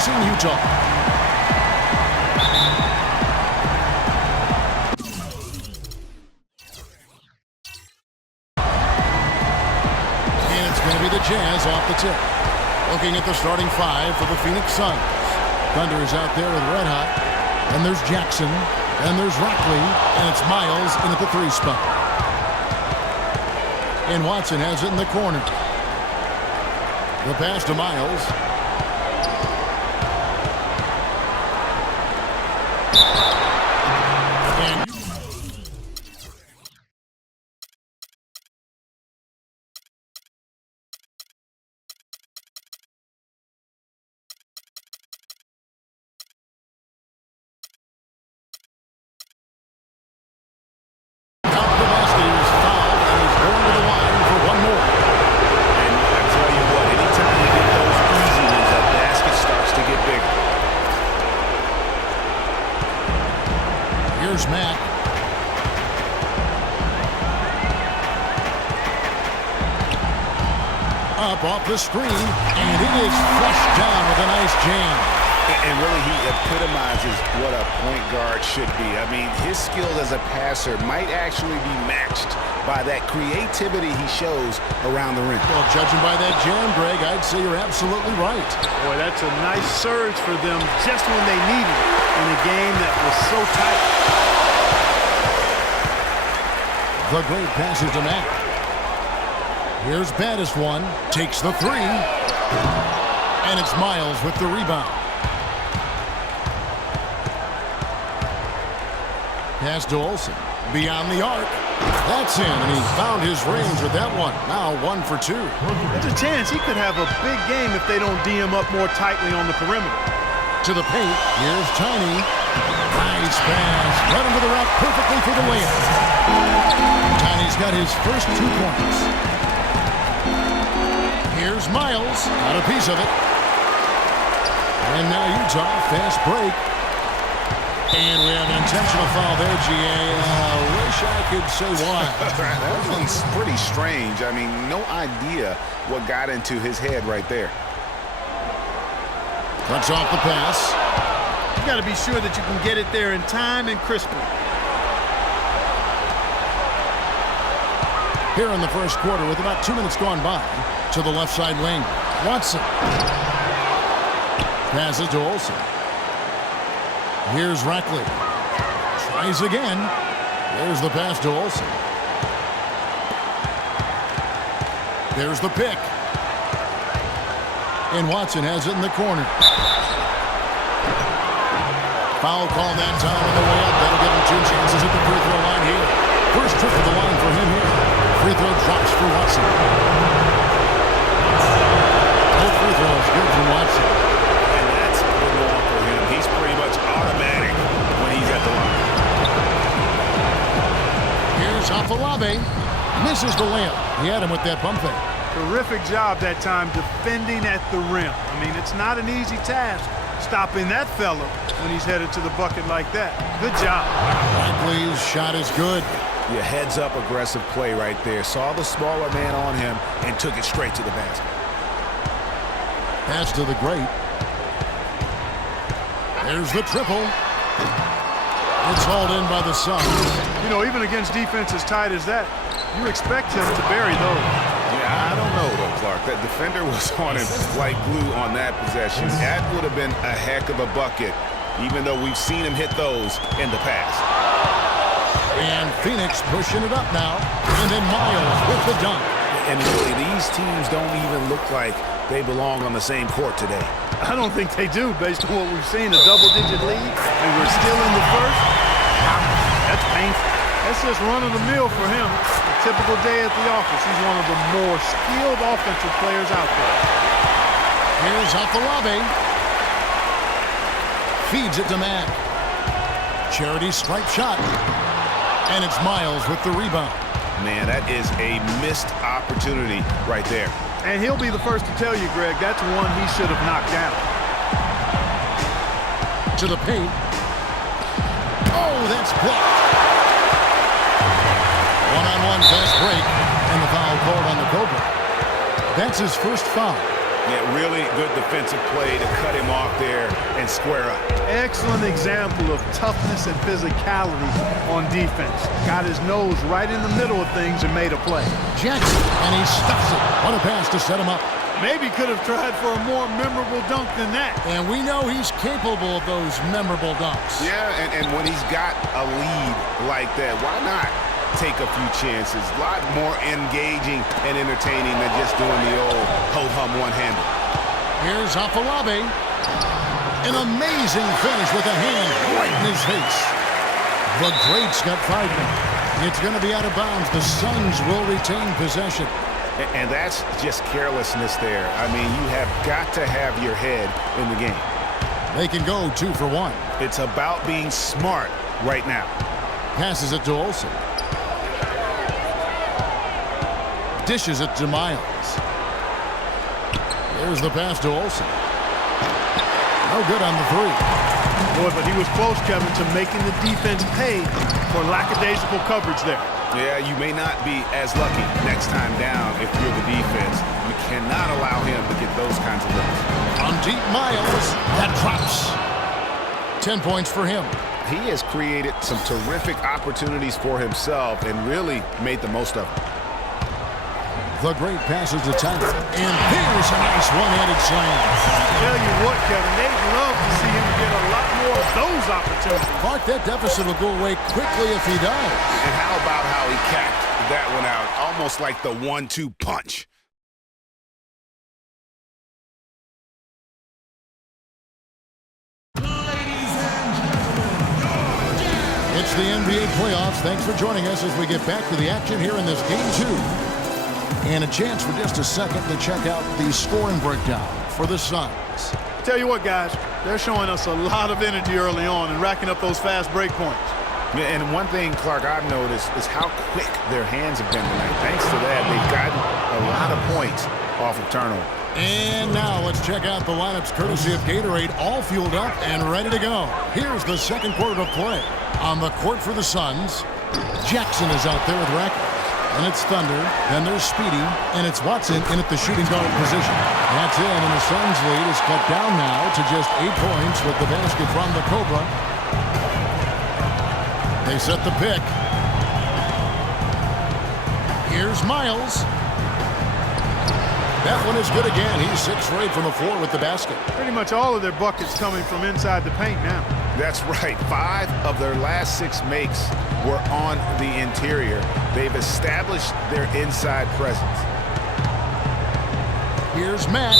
losing Utah. And it's going to be the Jazz off the tip. Looking at the starting five for the Phoenix Suns. Thunder is out there with Red Hot. And there's Jackson. And there's Rackley. And it's Miles in at the 3 spot. And Watson has it in the corner. The pass to Miles. And Matt. Up off the screen, and it is flushed down with a nice jam. And really, he epitomizes what a point guard should be. I mean, his skills as a passer might actually be matched by that creativity he shows around the rim. Well, judging by that jam, Greg, I'd say you're absolutely right. Boy, that's a nice surge for them just when they needed it in a game that was so tight. The great passes to Matt. Here's Baddest one. Takes the 3. And it's Miles with the rebound. Pass to Olsen. Beyond the arc. That's in, and he found his range with that one. Now 1 for 2. There's a chance he could have a big game if they don't D him up more tightly on the perimeter. To the paint. Here's Tiny. Nice pass. Right into the rack perfectly for the layup. Tiny's got his first 2 points. Here's Miles. Got a piece of it. And now Utah. Fast break. And we have an intentional foul there, GA. Wish I could say why. That one's pretty strange. I mean, no idea what got into his head right there. Cuts off the pass. You got to be sure that you can get it there in time and crisply. Here in the first quarter with about 2 minutes gone by. To the left side lane. Watson. Passes to Olsen. Here's Rackley. Tries again. There's the pass to Olsen. There's the pick. And Watson has it in the corner. Foul call that time on the way up. That'll give him 2 chances at the free throw line here. First trip to the line for him here. Free throw drops for Watson. Both free throws good for Watson. And that's the one for him. He's pretty much automatic when he's at the line. Here's Afolabi. Misses the layup. He had him with that pump fake. Terrific job that time defending at the rim. I mean, it's not an easy task stopping that fella when he's headed to the bucket like that. Good job. Rackley's shot is good. Your heads-up aggressive play right there. Saw the smaller man on him and took it straight to the basket. Pass to the great. There's the triple. It's hauled in by the Suns. You know, even against defense as tight as that, you expect him to bury those. Yeah, I don't know, though, Clark. That defender was on him like glue on that possession. That would have been a heck of a bucket, even though we've seen him hit those in the past. And Phoenix pushing it up now. And then Miles with the dunk. And really, these teams don't even look like they belong on the same court today. I don't think they do, based on what we've seen. A double-digit lead, and we're still in the first. That's painful. That's just run-of-the-mill for him. A typical day at the office. He's one of the more skilled offensive players out there. Here's Afolabi. Feeds it to Matt. Charity stripe shot. And it's Miles with the rebound. Man, that is a missed opportunity right there. And he'll be the first to tell you, Greg, that's one he should have knocked down. To the paint. Oh, that's blocked. One-on-one fast break. And the foul called on the Cobra. That's his first foul. Yeah, really good defensive play to cut him off there and square up. Excellent example of toughness and physicality on defense. Got his nose right in the middle of things and made a play. Jackson, and he stuffs it. What a pass to set him up. Maybe could have tried for a more memorable dunk than that. And we know he's capable of those memorable dunks. Yeah, and when he's got a lead like that, why not take a few chances? A lot more engaging and entertaining than just doing the old ho-hum one-handed. Here's Afolabi. An amazing finish with a hand right in his face. The great's got 5 men. It's going to be out of bounds. The Suns will retain possession. And that's just carelessness there. I mean, you have got to have your head in the game. They can go 2 for 1. It's about being smart right now. Passes it to Olsen. Dishes it to Miles. There's the pass to Olsen. No good on the 3. Boy, but he was close, Kevin, to making the defense pay for lackadaisical coverage there. Yeah, you may not be as lucky next time down if you're the defense. You cannot allow him to get those kinds of looks. On deep, Miles. That drops. 10 points for him. He has created some terrific opportunities for himself and really made the most of them. The great passes to Tyler. And here's a nice one-handed slam. Tell you what, Kevin, they'd love to see him get a lot more of those opportunities. Clark, that deficit will go away quickly if he does. And how about how he capped that one out? Almost like the 1-2 punch. It's the NBA playoffs. Thanks for joining us as we get back to the action here in this Game 2. And a chance for just a second to check out the scoring breakdown for the Suns. Tell you what, guys, they're showing us a lot of energy early on and racking up those fast break points. Yeah, and one thing, Clark, I've noticed is how quick their hands have been tonight. Thanks to that, they've gotten a lot of points off of turnover. And now let's check out the lineups courtesy of Gatorade, all fueled up and ready to go. Here's the second quarter of play. On the court for the Suns, Jackson is out there with Rackett. And it's Thunder, then there's Speedy, and it's Watson in at the shooting guard position. That's in, and the Suns' lead is cut down now to just 8 points with the basket from the Cobra. They set the pick. Here's Miles. That one is good again. He's 6 for 8 from the floor with the basket. Pretty much all of their buckets coming from inside the paint now. That's right. 5 of their last 6 makes were on the interior. They've established their inside presence. Here's Matt.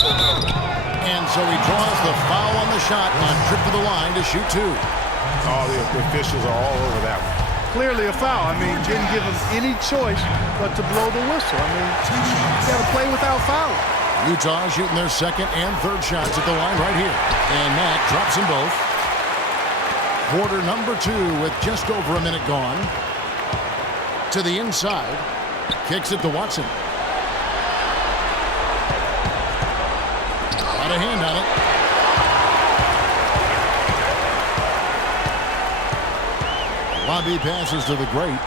And so he draws the foul on the shot on trip to the line to shoot 2. Oh, the officials are all over that one. Clearly a foul. I mean, didn't give him any choice but to blow the whistle. I mean, you got to play without fouling. Utah shooting their second and third shots at the line right here. And Matt drops them both. Quarter number 2 with just over a minute gone. To the inside. Kicks it to Watson. Got a hand on it. Lobby passes to the great.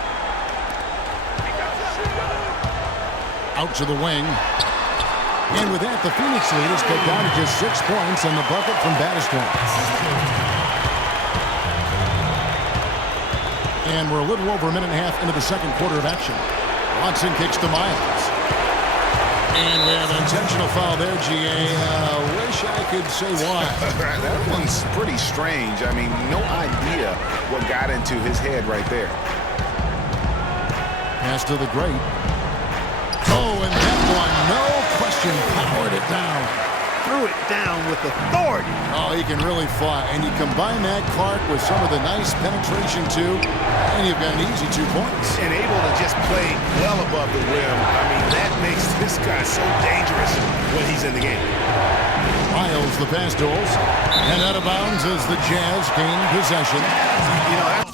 Out to the wing. And with that, the Phoenix lead is cut down to just 6 points and the bucket from Battiston. And we're a little over a minute and a half into the second quarter of action. Watson kicks to Miles. And we have an intentional foul there, G.A. Wish I could say why. That one's pretty strange. I mean, no idea what got into his head right there. Pass to the great. Oh, and that one, no question, powered it down. Threw it down with authority. Oh, he can really fly. And you combine that, Clark, with some of the nice penetration, too, and you've got an easy 2 points. And able to just play well above the rim. I mean, that makes this guy so dangerous when he's in the game. Miles, the pass to Olsen. And out of bounds as the Jazz gain possession. You know, that's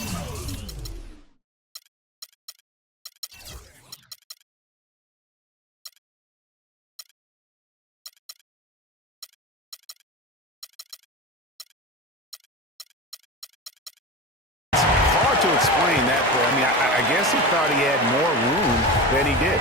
to explain that, but I mean, I guess he thought he had more room than he did.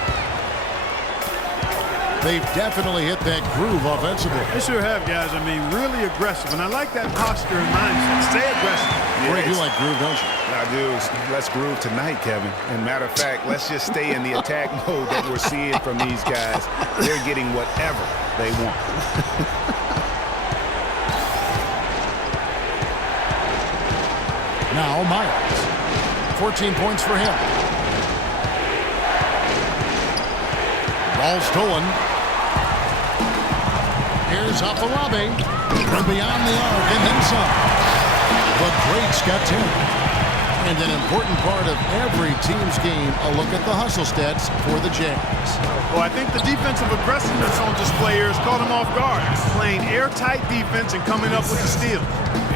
They've definitely hit that groove offensively. They sure have, guys. I mean, really aggressive. And I like that posture and mindset. Stay aggressive. Greg, you like groove, don't you? I do. Let's groove tonight, Kevin. And matter of fact, let's just stay in the attack mode that we're seeing from these guys. They're getting whatever they want. Now Miles. 14 points for him. Ball stolen. Here's Afolabi from beyond the arc and then some. But Drake's got 10. And an important part of every team's game, a look at the hustle stats for the Jazz. Well, I think the defensive aggressiveness on display here has caught them off guard. Playing airtight defense and coming up with the steal.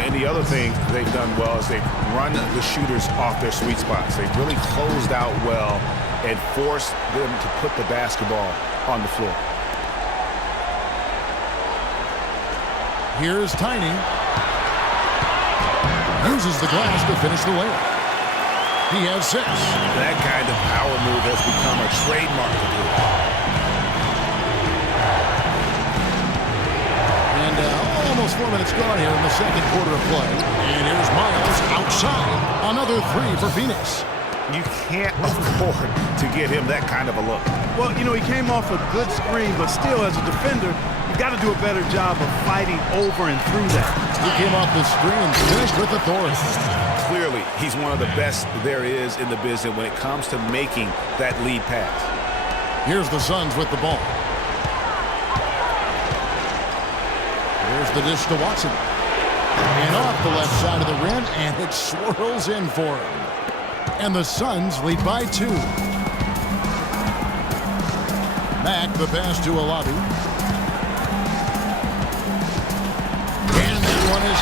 And the other thing they've done well is they've run the shooters off their sweet spots. They've really closed out well and forced them to put the basketball on the floor. Here's Tiny. Uses the glass to finish the layup. He has 6. That kind of power move has become a trademark of his. And almost 4 minutes gone here in the second quarter of play. And here's Miles outside. Another 3 for Phoenix. You can't afford to give him that kind of a look. Well, you know, he came off a good screen, but still, as a defender, you've got to do a better job of fighting over and through that. He came off the screen and finished with authority. Clearly, he's one of the best there is in the business when it comes to making that lead pass. Here's the Suns with the ball. Here's the dish to Watson. And off the left side of the rim, and it swirls in for him. And the Suns lead by 2. Mack, the pass to Alabi. And that one is...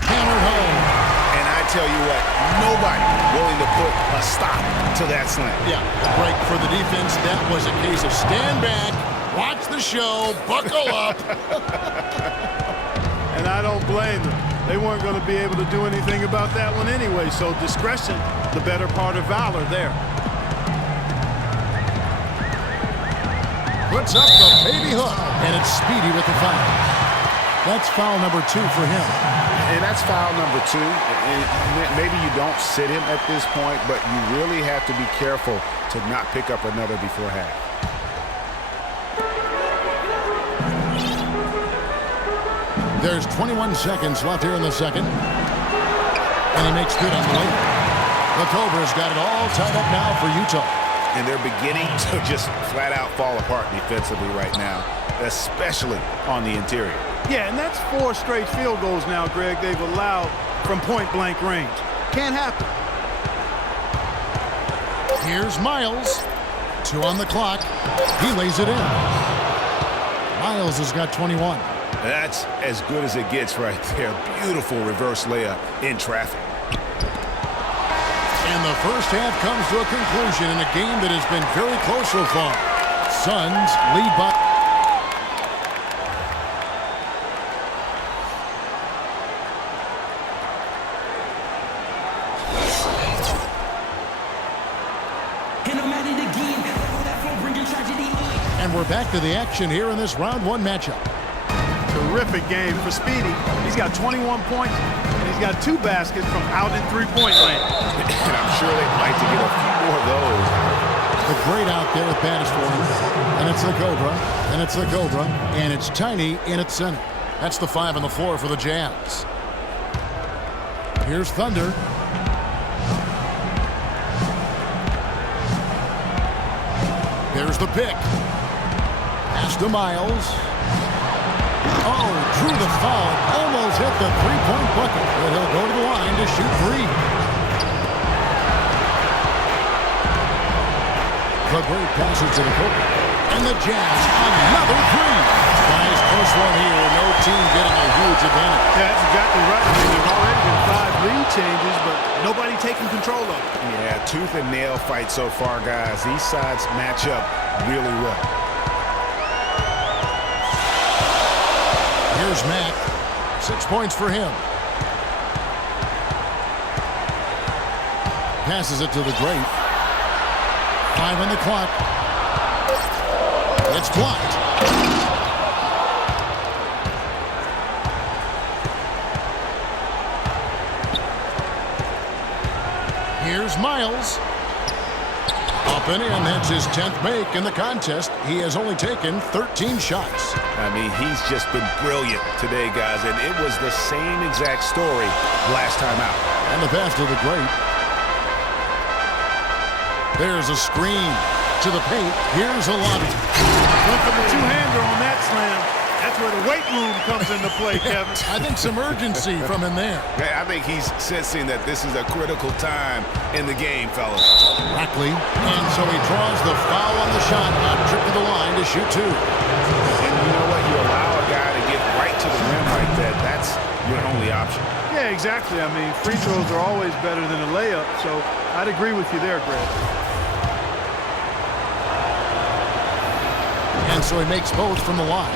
hammered home. And I tell you what, nobody willing to put a stop to that slam. Yeah, the break for the defense. That was a case of stand back, watch the show, buckle up. And I don't blame them. They weren't going to be able to do anything about that one anyway, so discretion, the better part of valor there. Puts up the baby hook, and it's Speedy with the foul. That's foul number 2 for him. And that's foul number 2. And maybe you don't sit him at this point, but you really have to be careful to not pick up another before half. There's 21 seconds left here in the second. And he makes good on the layup. The Cobras got it all tied up now for Utah. And they're beginning to just flat out fall apart defensively right now, especially on the interior. Yeah, and that's 4 straight field goals now, Greg, they've allowed from point-blank range. Can't happen. Here's Miles. 2 on the clock. He lays it in. Miles has got 21. That's as good as it gets right there. Beautiful reverse layup in traffic. And the first half comes to a conclusion in a game that has been very close so far. Suns lead by... And we're back to the action here in this round 1 matchup. Terrific game for Speedy. He's got 21 points, and he's got 2 baskets from out in three-point land. And I'm sure they'd like to get a few more of those. The great out there at Bannister for him. And it's the Cobra, and it's the Cobra, and it's Tiny in at center. That's the 5 on the floor for the Jazz. Here's Thunder. There's the pick. Pass to Miles. Oh, drew the foul. Almost hit the three-point bucket. But he'll go to the line to shoot 3. The great passage to the Cobra. And the Jazz, another 3. Nice close one here. No team getting a huge advantage. Yeah, that's exactly right. I mean, there's already been 5 lead changes, but nobody taking control of it. Yeah, tooth and nail fight so far, guys. These sides match up really well. Here's Mack. 6 points for him. passes it to the great. 5 on the clock. It's blocked. Here's Miles. Up and in. That's his 10th make in the contest. He has only taken 13 shots. I mean, he's just been brilliant today, guys, and it was the same exact story last time out. And the pass to the great. There's a screen to the paint. Here's a lobby. Went for the two-hander on that slam. That's where the weight room comes into play, Kevin. I think some urgency from him there. I think he's sensing that this is a critical time in the game, fellas. Rackley, and so he draws the foul on the shot, on trip to the line to shoot 2. And you know what? You allow a guy to get right to the rim like that. That's your only option. Yeah, exactly. I mean, free throws are always better than a layup, so I'd agree with you there, Greg. And so he makes both from the line.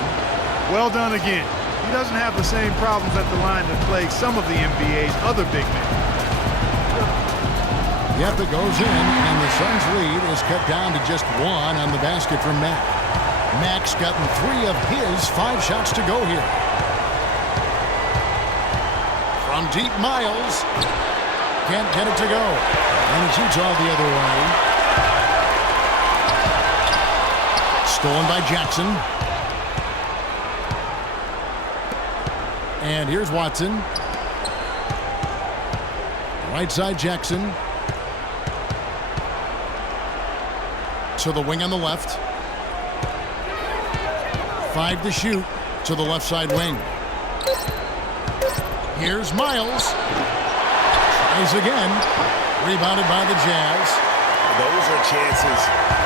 Well done again. He doesn't have the same problems at the line that plague some of the NBA's other big men. Yep, it goes in, and the Suns' lead is cut down to just 1 on the basket from Mack. Mack's gotten 3 of his 5 shots to go here. From deep, Miles. Can't get it to go. And he shoots all the other way. Stolen by Jackson. And here's Watson. Right side Jackson. To the wing on the left. 5 to shoot to the left side wing. Here's Miles. Tries again. Rebounded by the Jazz. Those are chances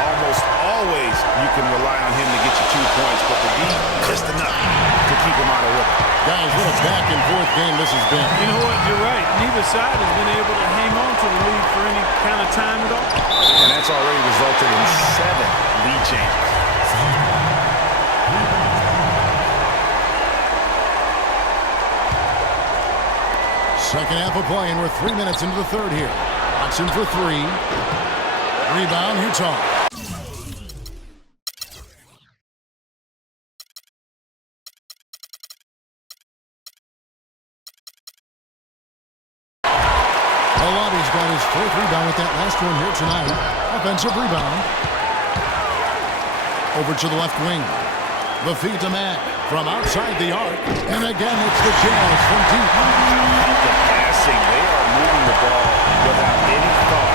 almost always you can rely on him to get you 2 points, but the D just enough to keep him out of work. Guys, what a back and forth game this has been. You know what? You're right. Neither side has been able to hang on to the lead for any kind of time at all. And that's already resulted in 7 lead changes. Second half of play, and we're 3 minutes into the third here. Watson for 3. Rebound, Utah. Olabi's got his 4th rebound with that last one here tonight. Offensive rebound. Over to the left wing. The feed to Mack from outside the arc. And again, it's the Jazz from deep. The passing, they are moving the ball without any thought,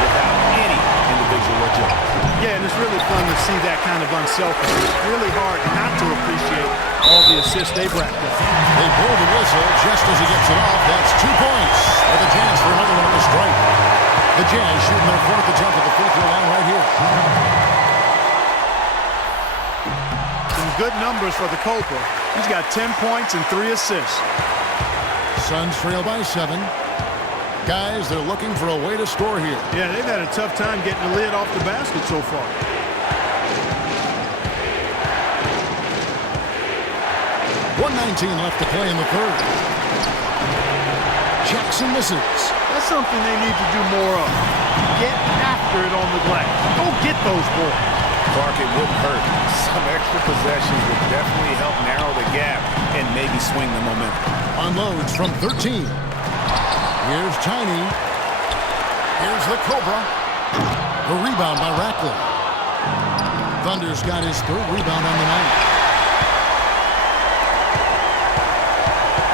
without any individual adjustment. Yeah, and it's really fun to see that kind of unselfishness. It's really hard not to appreciate all the assists they've racked up. They blow the whistle just as he gets it off. That's 2 points for the Jazz for another one on the strike. The Jazz shooting their 4th attempt at the free throw line right here. Some good numbers for the Cobra. He's got 10 points and 3 assists. Suns trail by 7. Guys, they're looking for a way to score here. Yeah, they've had a tough time getting the lid off the basket so far. .119 left to play in the third. Jackson misses. That's something they need to do more of. Get after it on the glass. Go get those boys. Clark, it wouldn't hurt. Some extra possessions would definitely help narrow the gap and maybe swing the momentum. Unloads from 13. Here's Tiny. Here's the Cobra. The rebound by Rackley. Thunder's got his 3rd rebound on the night.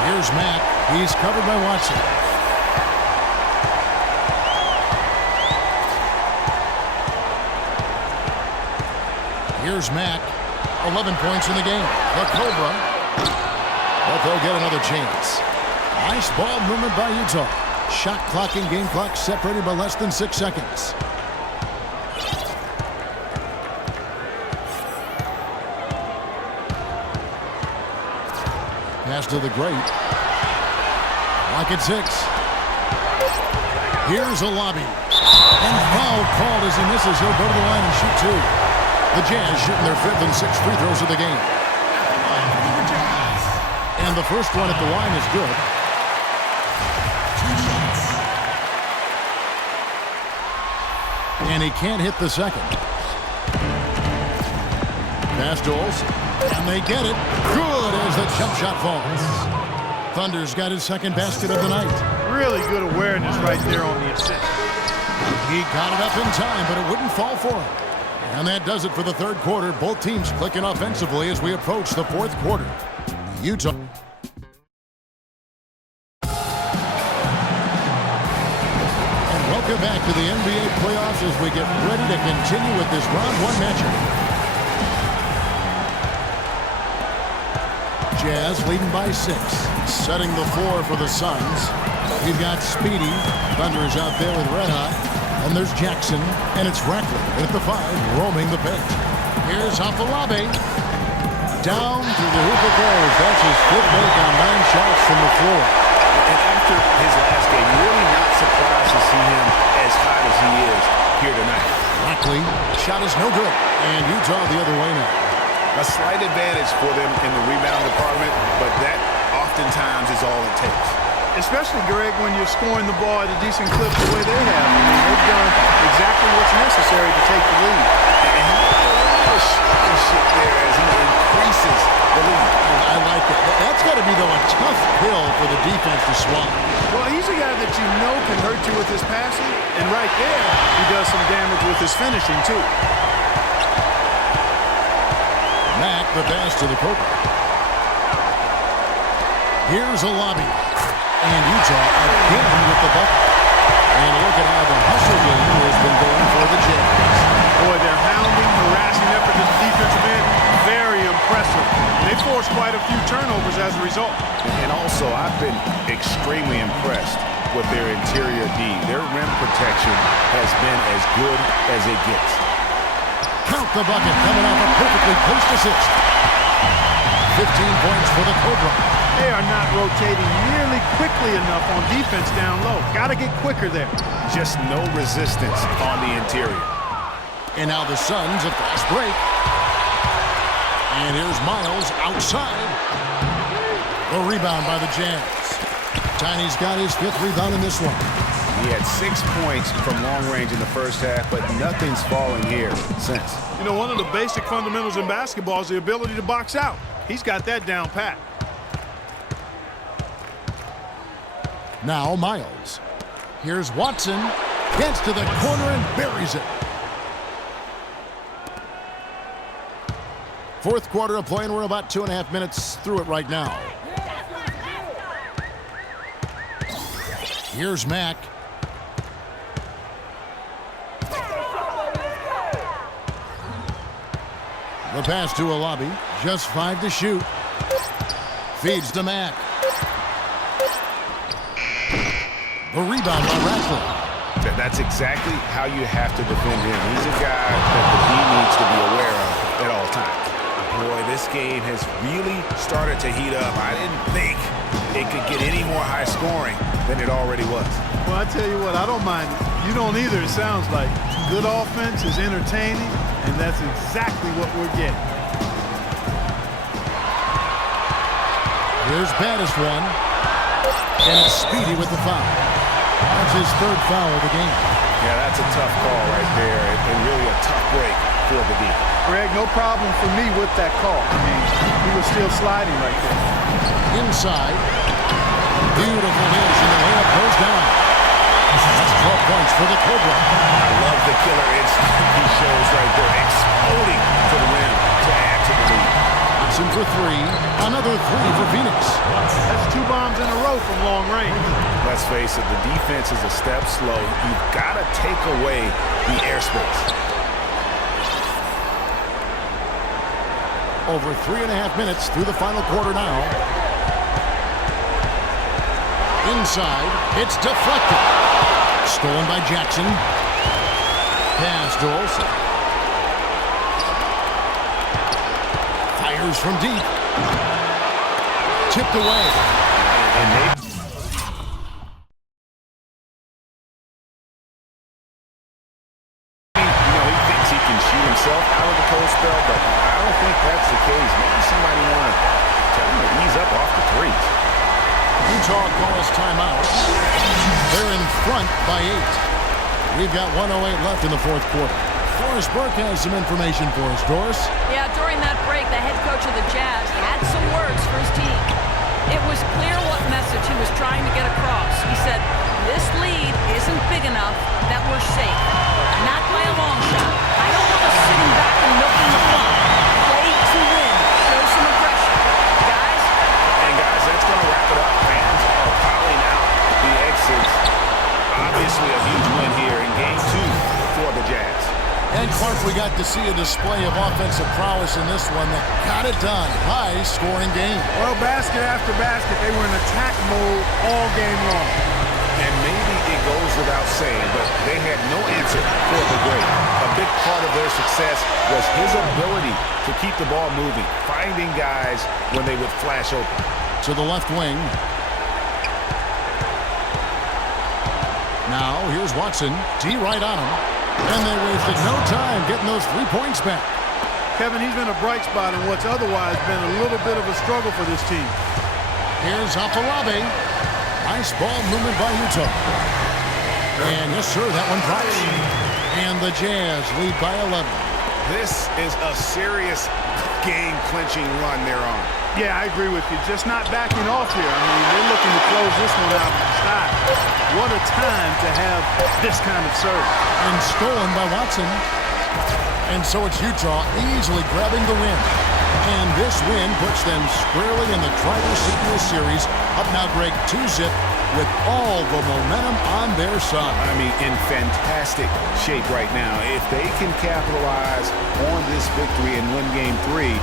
Here's Mack. He's covered by Watson. Here's Mack. 11 points in the game. The Cobra. But they'll get another chance. Nice ball movement by Utah. Shot clock and game clock separated by less than 6 seconds. Pass to the great. Lock at 6. Here's a lobby. And foul called as he misses. He'll go to the line and shoot 2. The Jazz shooting their 5th and 6th free throws of the game. And the first one at the line is good. And he can't hit the second. Pass to Olsen. And they get it. Good as the jump shot falls. Thunder's got his second basket of the night. Really good awareness right there on the assist. He got it up in time, but it wouldn't fall for him. And that does it for the third quarter. Both teams clicking offensively as we approach the fourth quarter. Utah. And welcome back to the NBA playoffs as we get ready to continue with this round one matchup. Jazz leading by 6. Setting the floor for the Suns. We've got Speedy. Thunder is out there with Red Hot. And there's Jackson. And it's Rackley at the 5, roaming the bench. Here's Afolabi. Down through the hoop it goes. That's his fifth make on 9 shots from the floor. And after his last game, really not surprised to see him as hot as he is here tonight. Rackley, shot is no good. And Utah the other way now. A slight advantage for them in the rebound department, but that oftentimes is all it takes. Especially, Greg, when you're scoring the ball at a decent clip the way they have. I mean, they've done exactly what's necessary to take the lead. And he got a little shit there as he increases the lead. I like it. That's got to be, though, a tough pill for the defense to swallow. Well, he's a guy that you know can hurt you with his passing, and right there, he does some damage with his finishing, too. Mack, the pass to the Cobra. Here's a lobby. And Utah again with the bucket. And look at how the hustle game has been going for the Jazz. Boy, their hounding, harassing effort at the defensive end, very impressive. They forced quite a few turnovers as a result. And also, I've been extremely impressed with their interior D. Their rim protection has been as good as it gets. Count the bucket coming off a perfectly placed assist. 15 points for the Cobra. They are not rotating nearly quickly enough on defense down low. Got to get quicker there. Just no resistance on the interior. And now the Suns a fast break. And here's Miles outside. The rebound by the Jazz. Tiny's got his 5th rebound in this one. He had 6 points from long range in the first half, but nothing's falling here since. You know, one of the basic fundamentals in basketball is the ability to box out. He's got that down pat. Now Miles. Here's Watson. Gets to the corner and buries it. Fourth quarter of play, and we're about 2.5 minutes through it right now. Here's Mack. The pass to Alabi. Just 5 to shoot. Feeds to Mack. The rebound by Rackley. That's exactly how you have to defend him. He's a guy that the D needs to be aware of at all times. Boy, this game has really started to heat up. I didn't think it could get any more high scoring than it already was. Well, I tell you what, I don't mind it. You don't either, it sounds like. Good offense is entertaining, and that's exactly what we're getting. Here's Baddest one. And it's Speedy with the foul. That's his 3rd foul of the game. Yeah, that's a tough call right there, and really a tough break for the D. Greg, no problem for me with that call. I mean, he was still sliding right there. Inside. Beautiful dish, and the layup goes down. That's 12 points for the Cobra. I love the killer instinct he shows right there, exploding to the rim to add to the lead. Watson for 3. Another 3 for Phoenix. That's 2 bombs in a row from long range. Let's face it, the defense is a step slow. You've got to take away the airspace. Over 3.5 minutes through the final quarter now. Inside, it's deflected. Stolen by Jackson. Pass to Olsen. Fires from deep. Tipped away. And they he thinks he can shoot himself out of the post spell, but I don't think that's the case. Maybe somebody want to tell him to ease up off the threes. Utah calls timeout. They're in front by 8. We've got 1:08 left in the fourth quarter. Doris Burke has some information for us. Doris? Yeah, during that break, the head coach of the Jazz had some words for his team. It was clear what message he was trying to get across. He said, this lead isn't big enough that we're safe. Not by a long shot. I don't want us sitting back and milking the clock. Play to win. Show some aggression. Guys? And guys, that's going to wrap it up. Fans are piling out the exits. Obviously a huge win here in game 2 for the Jazz. And Clark, we got to see a display of offensive prowess in this one that got it done. High-scoring game. Well, basket after basket, they were in attack mode all game long. And maybe it goes without saying, but they had no answer for the great. A big part of their success was his ability to keep the ball moving, finding guys when they would flash open. To the left wing. Now, here's Watson. D right on him. And they wasted no time getting those 3 points back. Kevin, he's been a bright spot in what's otherwise been a little bit of a struggle for this team. Here's Afolabi. Nice ball movement by Utah. And yes, sir, that one drops. And the Jazz lead by 11. This is a serious game-clinching run they're on. Yeah, I agree with you. Just not backing off here. I mean, they're looking to close this one out in style. What a time to have this kind of serve. And stolen by Watson. And so it's Utah easily grabbing the win. And this win puts them squarely in the driver's seat in the series. Up now, Greg, 2-zip with all the momentum on their side. I mean, in fantastic shape right now. If they can capitalize on this victory and win game 3,